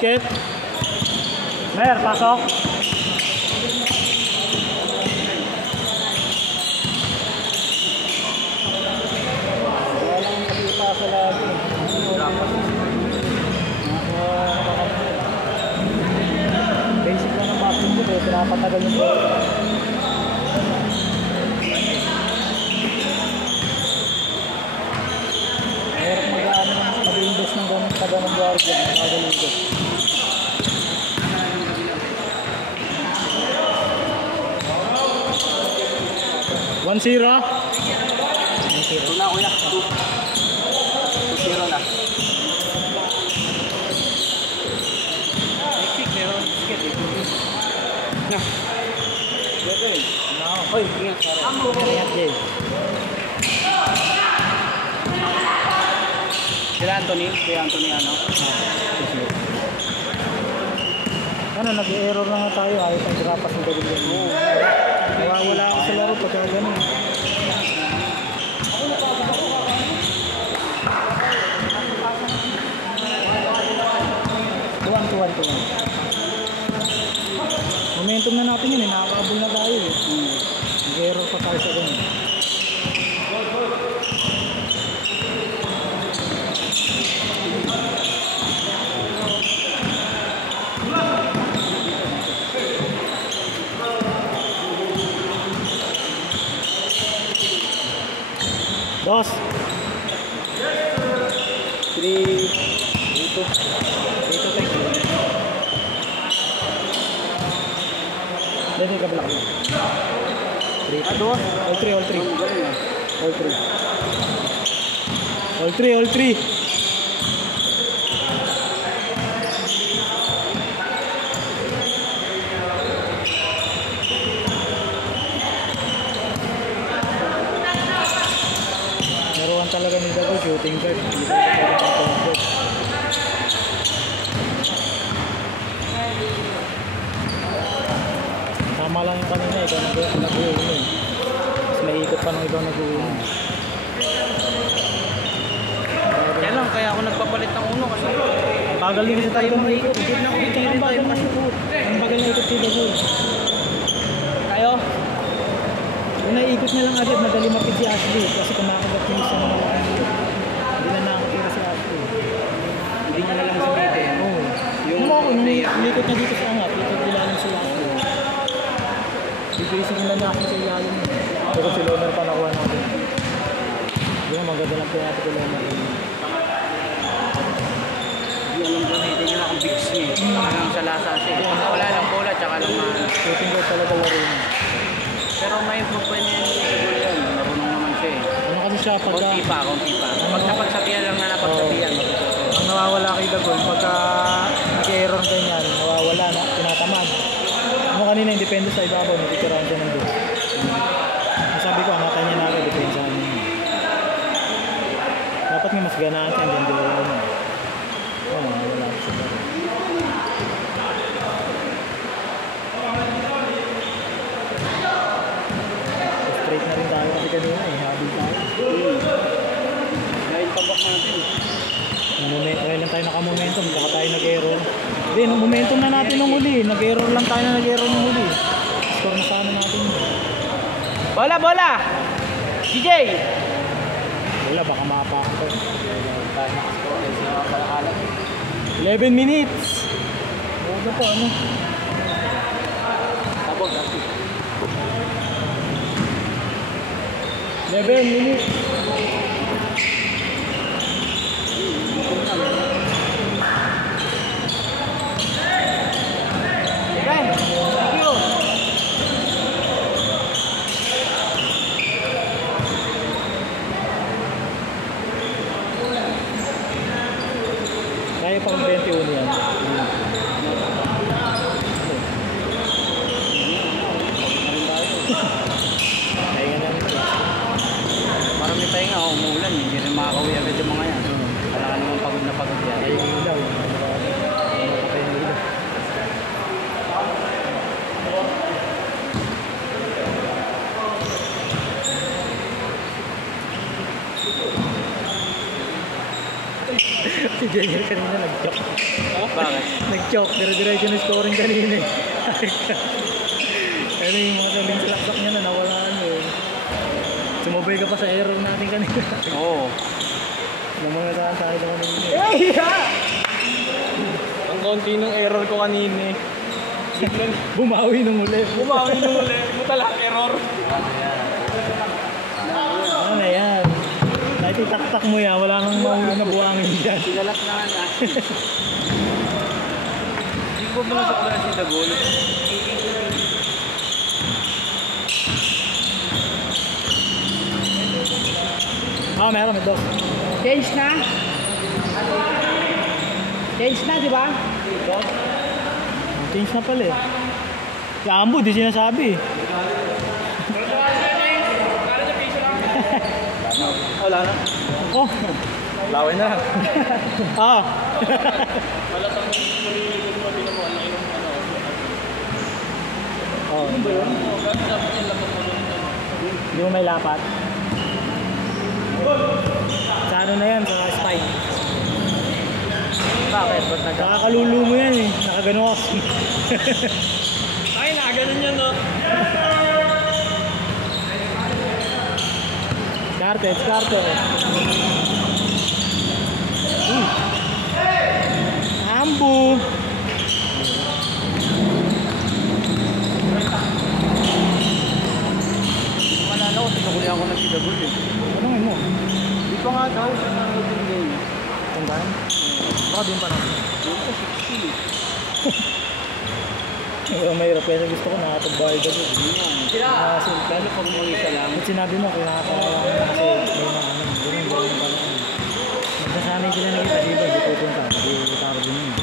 Basket. Mer, pasok. Walang nakipasa lagi. Basic na ng basketball eh, pinapatagal yung ball. Meron mag-ano mag-invest ng ganun taga ng guardia, nakagaligod. 1-0. 1-0 na kuya. 2-0 na. Oy, ingat sorry. Ingat Jay. Sila Anthony ano? Ano, nag-error na nga tayo, ayaw tayong grapas ng gabi mo. Wala ako sa laro pagka gano'n. Tuwan. Momentum na natin yun eh, nakakabul na tayo eh. Nag-error pa tayo sa ganun. Boss 3 dito take dito ka block 3 all 3 talaga ni Dago, shooting guard. Tama lang yung kanina, ikaw nag-uwi mo eh. Mas naikot pa nung ikaw nag-uwi mo. Kaya lang, kaya ako nagpapalit ng uno kasi bagal din kasi tayo maikot. Ang bagal na ikot si Dago. Tayo? Kung naiikot niya lang agad, madali mapit si Ashley kasi kumakagat yung isa ng mga hindi na nakakatira si Ashley. Hindi niya na lang sabihin. Oo. Yung umikot niya dito sa angat, dito ilalim si Ashley. Bibasic na niya ako sa ilalim niya. Pero si Loner pa nakuha natin. Yung maganda lang po natin kay Loner. Hindi alam gamitin niya akong bigs niya. Parang sa lasa siya. Wala lang bola, tsaka lang shooting guard talaga laro niya. Pero may pwede yan. Marunong naman siya eh. Ano kasi siya pagka... Konti pa. Pag napagsabihan lang na napagsabihan. Ang nawawala kay Dagol, pagka nag-error ganyan, nawawala na, tinatamad. Ano kanina, yung depende sa ibabaw, nagtitirahan siya ng doon. Sabi ko, angatan niya na agad, depende sa amin. Dapat nga mas ganaan siya, hindi wala niya. Oo, wala ko siya. Straight na rin tayo kasi kanina eh, habi tayo. Dahil tabak natin. Kaya lang tayo naka-momentum, baka tayo nag-error. Hindi, momentum na natin nung huli. Nag-error lang tayo na nag-error nung huli. Score na sana natin. Bola! DJ! Wala, baka mapako. 11 minutes! Huwag po, ano? Tabog. 11 minutes! Kaya pang 21 yan. Marami pahinga, umuulan, hindi rin makakauwi agad yung mga yan. Wala ka naman pagod na pagod yan. Ay, ilaw. Si Junior kanina nag-choke. Bakit? Nag-choke, dire-diretso na scoring kanina eh. Pero yung mga saling silaksak niya na nawala ano eh. Sumabay ka pa sa error natin kanina. Oo. Nung mga tayo naman kanina. Ang konti ng error ko kanina eh. Bumawi nung uli. Bumawi nung uli. Buta lang error. Ano na yan? Kahit itaktak mo yan, wala nang nabuhangin dyan. Sigalat na nga. Hindi ko ba nasaklan si Dagol? Meron, may dog. Change na? Change na, di ba? Change na pala eh. Si Ambo, di sinasabi. Wala na. Oh, Laway na. ah. Oh, hindi mo may lapat. Sa ano na yan, sa spine. Bakit? Ba't Nakakalulu mo yan eh, nakaganos. Ay, nakaganon yan no. Carter. Ambo. Malala ko, tinukuli ako na si Dagol eh. Anong mo? Di pa nga daw sa routine game. Tandaan? Baka din pa naman. Doon ko 60. Mahirap kaya gusto ko nakatagbayad ako. Kasi lalo pag mag-isa lang. At sinabi mo, kailangan ko lang kasi may mga ano, ganun pala. Magkasanay sila nakita, di ba? Hindi pupunta. Hindi taro din yun.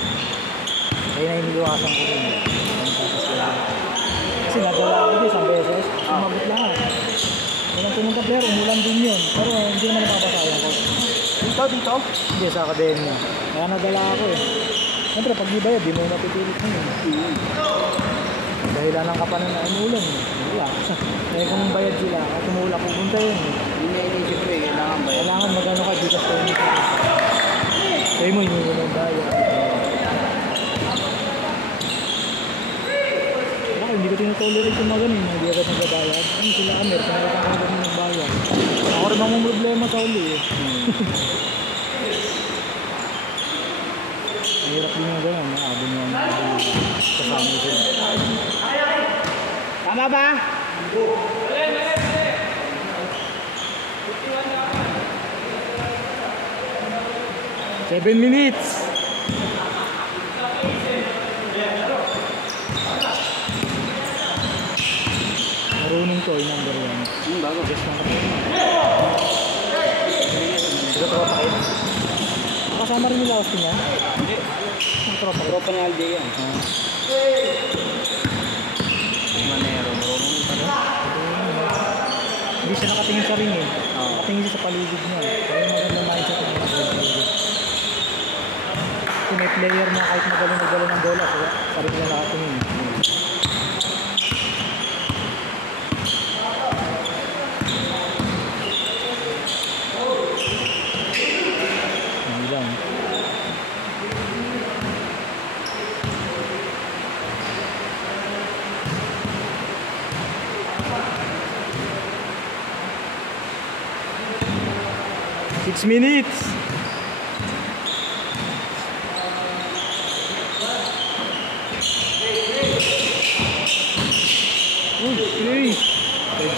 Kaya na iniluwasan ko rin. Kasi nagdala ako din isang beses. Sumabot lahat. Walang pumunta player, umulan din yun. Pero hindi naman napapasayan ko. Dito? Hindi, sa akademya. Kaya nadala ako eh. Siyempre, pag di bayad, di mo mapipilit mo yun. Dahilan ng kapanan na umulan eh. Wala. Kaya kung bayad sila, at tumula, pupunta yun eh. Hindi na inisip ko eh, kailangan ba yun? Kailangan magano ka dito sa inyo. Kaya mo, hindi mo ng bayad. Ako, hindi ko tinotolerate yung mga ganun. Hindi agad nagbabayad. Ano sila Amer, kung agad nagbayad. Ako rin ang problema sa uli eh. Mahirap din yung gano'n, maabo mo ang kasama sila. Tama ba? 7 minutes! Marunong to, yung number 1. Yung bago. Yes, number 1. Ito tropa kayo. Kasama rin nila Austin yan? Hindi. Ang tropa. Tropa ni Aldi yan. Manero. Marunong pa rin. Hindi siya nakatingin sa ring eh. Oo. Nakatingin siya sa paligid niya. Kaya yung maganda mindset ng mga paligid. Kung may player na kahit magaling ng bola, sa ring nila nakatingin. Hindi lang. Six minutes. Uy,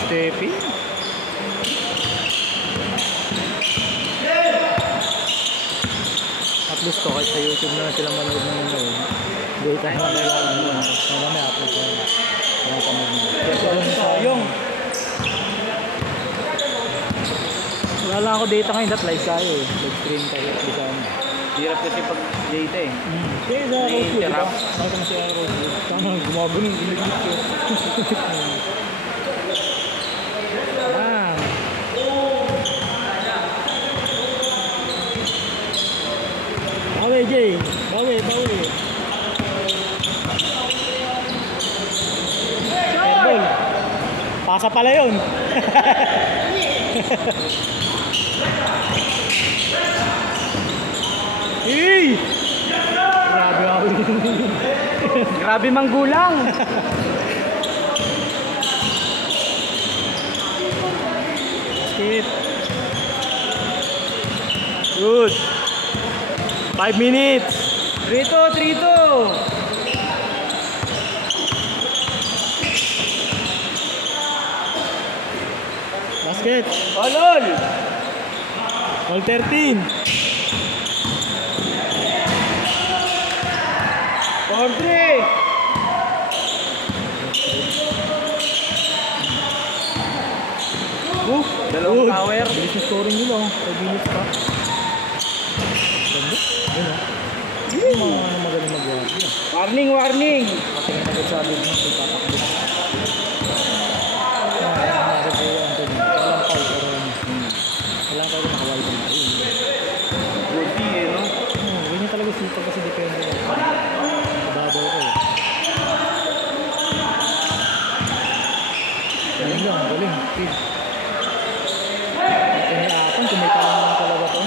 stepping. At least to, kahit sa YouTube na sila manood ng mga yun. Hindi tayo na kailangan mo. Wala may upload ko. Wala pa mo. Yung wala lang ako data ngayon, that live tayo eh. Live stream tayo at bisan. Hirap kasi pag data eh. Kaya sa Rosewood, diba? Nakita mo siya Rosewood. Tama, gumagano, giligit ko. Ah. Bawi, Jay. Bawi. Airball. Pasa pala yun. Grabe manggulang. Skip. Good. 5 minutes. 3-2. Basket. Olol. All 13. 4-3. Dalawang Good. tower. Bilis na scoring nila. 5 minutes pa. Ganda. Ayun, oh. Yung mga magaling mag-work. Warning, warning. Patingin agad sa abid mo. Tatakbo. Walang foul, pero walang foul, nakawal ka na. Ayun. Buti eh, no? Ganyan talaga sipag kasi depende lang. Kababaw ko eh. Ayun lang, galing. Kid. Iniapan, kumitahan lang talaga to.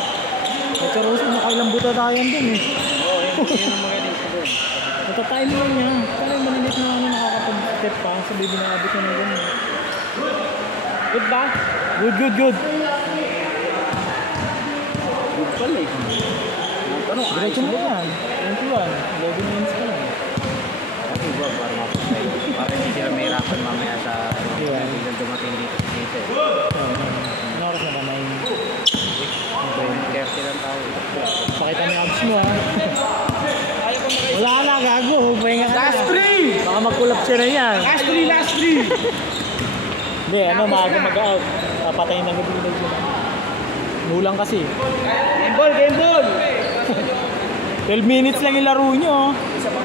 At sa Rose, nakailang buta tayo din eh. Oo, yun ang magaling sa doon. Natatime lang niya. Parang malilit na ano nakakapag-step pa. Sabi binabit na ng gano'n. Good ba? Good, good, good. Good pala eh. Tanong, Diretso na yan. 21. 11 minutes ka lang. Ano ba, para mapapay? Para hindi sila mahirapan mamaya sa Diba? biglang dumating dito. Ano oras na ba? 30 lang tao. Pakita mo yung abs mo ha. Wala na, gago. Pahinga ka na. Last 3! Baka mag-collapse siya na yan. Last 3! Hindi, ano, maaga mag-out. Papatayin ng gabi nila sila. Mulang kasi. Game ball! 12 minutes lang yung laro nyo. Isa pa